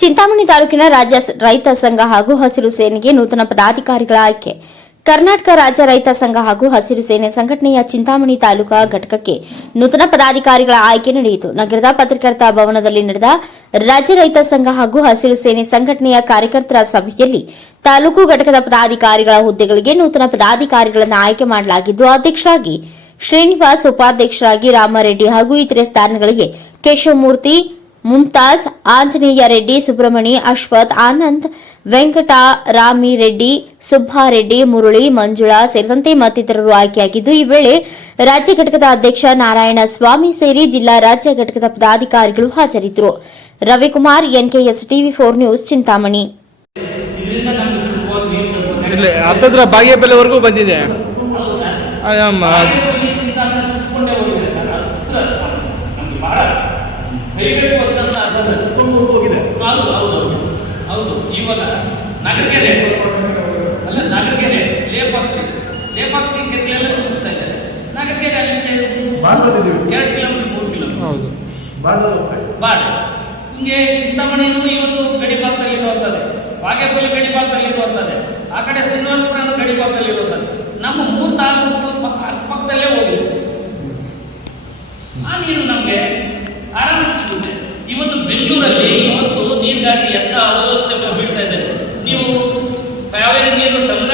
ಚಿಂತಾಮಣಿ ತಾಲೂಕಿನ ರಾಜ್ಯ ರೈತ ಸಂಘ ಹಾಗೂ ಹಸಿರು ಸೇನೆಗೆ ನೂತನ ಪದಾಧಿಕಾರಿಗಳ ಆಯ್ಕೆ. ಕರ್ನಾಟಕ ರಾಜ್ಯ ರೈತ ಸಂಘ ಹಾಗೂ ಹಸಿರು ಸೇನೆ ಸಂಘಟನೆಯ ಚಿಂತಾಮಣಿ ತಾಲೂಕಾ ಘಟಕಕ್ಕೆ ನೂತನ ಪದಾಧಿಕಾರಿಗಳ ಆಯ್ಕೆ ನಡೆಯಿತು. ನಗರದ ಪತ್ರಕರ್ತ ಭವನದಲ್ಲಿ ನಡೆದ ರಾಜ್ಯ ರೈತ ಸಂಘ ಹಾಗೂ ಹಸಿರು ಸೇನೆ ಸಂಘಟನೆಯ ಕಾರ್ಯಕರ್ತರ ಸಭೆಯಲ್ಲಿ ತಾಲೂಕು ಘಟಕದ ಪದಾಧಿಕಾರಿಗಳ ಹುದ್ದೆಗಳಿಗೆ ನೂತನ ಪದಾಧಿಕಾರಿಗಳನ್ನು ಆಯ್ಕೆ ಮಾಡಲಾಗಿದ್ದು, ಅಧ್ಯಕ್ಷರಾಗಿ ಶ್ರೀನಿವಾಸ್, ಉಪಾಧ್ಯಕ್ಷರಾಗಿ ರಾಮರೆಡ್ಡಿ ಹಾಗೂ ಇತರೆ ಸ್ಥಾನಗಳಿಗೆ ಕೇಶವಮೂರ್ತಿ ಮುಮ್ತಾಜ್ ಆಂಜನೇಯ ರೆಡ್ಡಿ ಸುಬ್ರಹ್ಮಣಿ ಅಶ್ವಥ್ ಆನಂದ್ ವೆಂಕಟರಾಮಿ ರೆಡ್ಡಿ ಸುಬ್ಬಾರೆಡ್ಡಿ ಮುರಳಿ ಮಂಜುಳಾ ಸೇರಿದಂತೆ ಮತ್ತಿತರರು ಆಯ್ಕೆಯಾಗಿದ್ದು ಈ ವೇಳೆ ರಾಜ್ಯ ಘಟಕದ ಅಧ್ಯಕ್ಷ ನಾರಾಯಣ ಸ್ವಾಮಿ ಸೇರಿ ಜಿಲ್ಲಾ ರಾಜ್ಯ ಘಟಕದ ಪದಾಧಿಕಾರಿಗಳು ಹಾಜರಿದ್ದರು. Ravikumar NKS TV four news Chintamani. ಹತ್ತತ್ರ ಬಾಗೇಪಲ್ಲಿವರೆಗೂ ಬಂದಿದೆ. ನಮ್ಮ ಹೌದು ಹೌದು ಹೌದು. ಇವಾಗ ನಗರಗೆರೆ ಅಲ್ಲ ನಗರಗೆರೆ ಲೇಪಾಕ್ಷಿ. ಲೇಪಾಕ್ಷಿ ಕೆರೆಗಳೆಲ್ಲ ತುಂಬಿಸ್ತಾ ಇದ್ದಾರೆ ನಗರಗೆರೆ ಅಲ್ಲಿಂದ ಎರಡು ಕಿಲೋಮೀಟರ್ ಮೂರು ಕಿಲೋಮೀಟರ್ ಹೌದು. ಬಾಡ್ ಹಿಂಗೆ ಚಿಂತಾಮಣಿನೂ ಇವತ್ತು ಗಡಿಭಾಗದಲ್ಲಿ ಇರುವಂಥದ್ದೇ. ಬಾಗೇಪಲ್ಲಿ ಗಡಿಭಾಗದಲ್ಲಿ ಇರುವಂಥದ್ದೇ. ಆ ಕಡೆ ಗಡಿ ಗಡಿಭಾಗದಲ್ಲಿ ಇರುವಂಥದ್ದು. ನಮ್ಮ ಮೂರು ತಾಲೂಕು ಪಕ್ಕ ಅಕ್ಕಪಕ್ಕದಲ್ಲೇ ಹೋಗಿದೆ. ಆ ನೀರು ನಮಗೆ ಆರಾಮಾಗಿ ಸಿಗುತ್ತೆ. ಇವತ್ತು ಬೆಂಗಳೂರಲ್ಲಿ ಹೀಗಾಗಿ ಎಂತ ಅವ್ಯವಸ್ಥೆ ಬೀಳ್ತಾ ಇದ್ದಾರೆ? ನೀವು ಕಾವೇರಿ ನೀರು ತಮ್ಮ